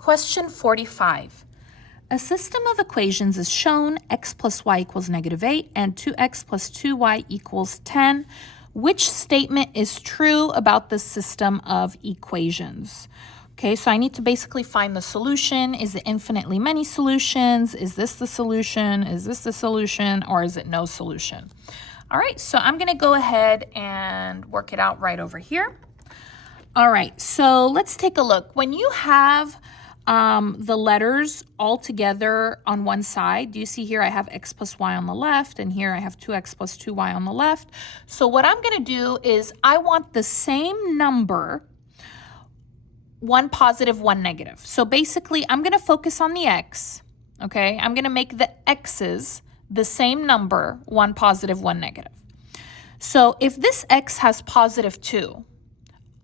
Question 45. A system of equations is shown, x plus y equals -8 and 2x plus 2y equals 10. Which statement is true about this system of equations? Okay, so I need to basically find the solution. Is it infinitely many solutions? Is this the solution? Is this the solution? Or is it no solution? All right, so I'm going to go ahead and work it out right over here. All right, so let's take a look. When you have the letters all together on one side, do you see here I have x plus y on the left, and here I have 2x plus 2y on the left. So what I'm going to do is I want the same number, one positive, one negative. So basically, I'm going to focus on the x, okay? I'm going to make the x's the same number, one positive, one negative. So if this x has +2,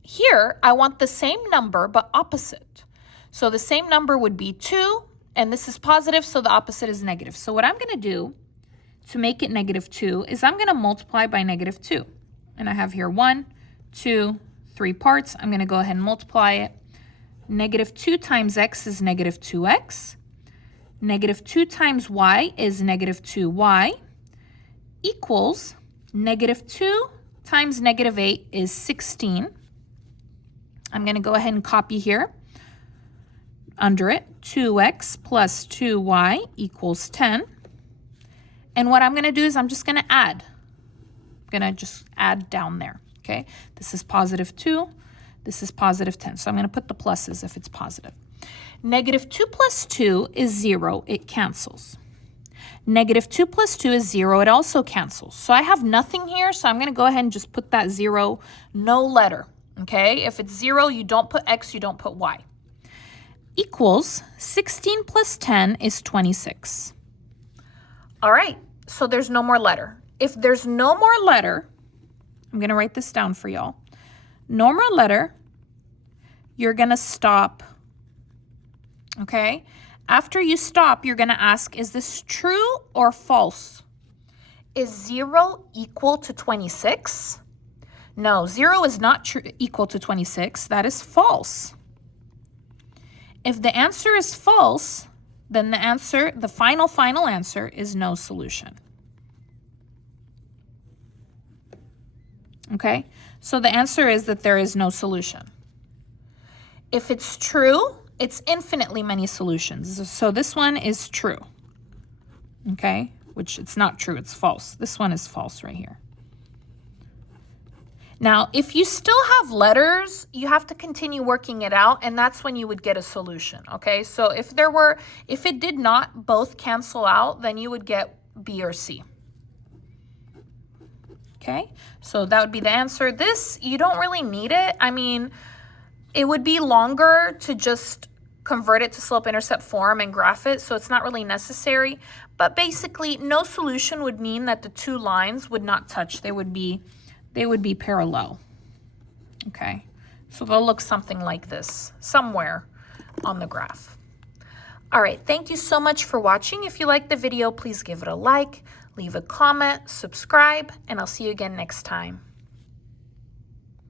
here I want the same number but opposite. So the same number would be 2, and this is positive, so the opposite is negative. So what I'm going to do to make it -2 is I'm going to multiply by -2. And I have here 1, 2, 3 parts. I'm going to go ahead and multiply it. -2 times x is -2x. -2 times y is -2y equals -2 times -8 is 16. I'm going to go ahead and copy here under it. 2x plus 2y equals 10. And what I'm going to do is I'm just going to add. I'm going to just add down there. Okay, this is +2. This is +10. So I'm going to put the pluses if it's positive. -2 plus 2 is 0. It cancels. -2 plus 2 is 0. It also cancels. So I have nothing here, so I'm going to go ahead and just put that 0, no letter. Okay? If it's 0, you don't put x, you don't put y. Equals 16 plus 10 is 26. All right, so there's no more letter. If there's no more letter, I'm going to write this down for y'all. No more letter, you're going to stop. Okay? After you stop, you're going to ask, is this true or false? Is 0 equal to 26? No, 0 is not equal to 26. That is false. If the answer is false, then the answer, the final answer is no solution. Okay? So the answer is that there is no solution. If it's true, it's infinitely many solutions. So this one is true. Okay? Which it's not true, it's false. This one is false right here. Now, if you still have letters, you have to continue working it out, and that's when you would get a solution, okay? So if it did not both cancel out, then you would get B or C. Okay, so that would be the answer. This, you don't really need it. I mean, it would be longer to just convert it to slope-intercept form and graph it, so it's not really necessary. But basically, no solution would mean that the two lines would not touch. They would be parallel. Okay, so they'll look something like this, somewhere on the graph. All right, thank you so much for watching. If you liked the video, please give it a like, leave a comment, subscribe, and I'll see you again next time.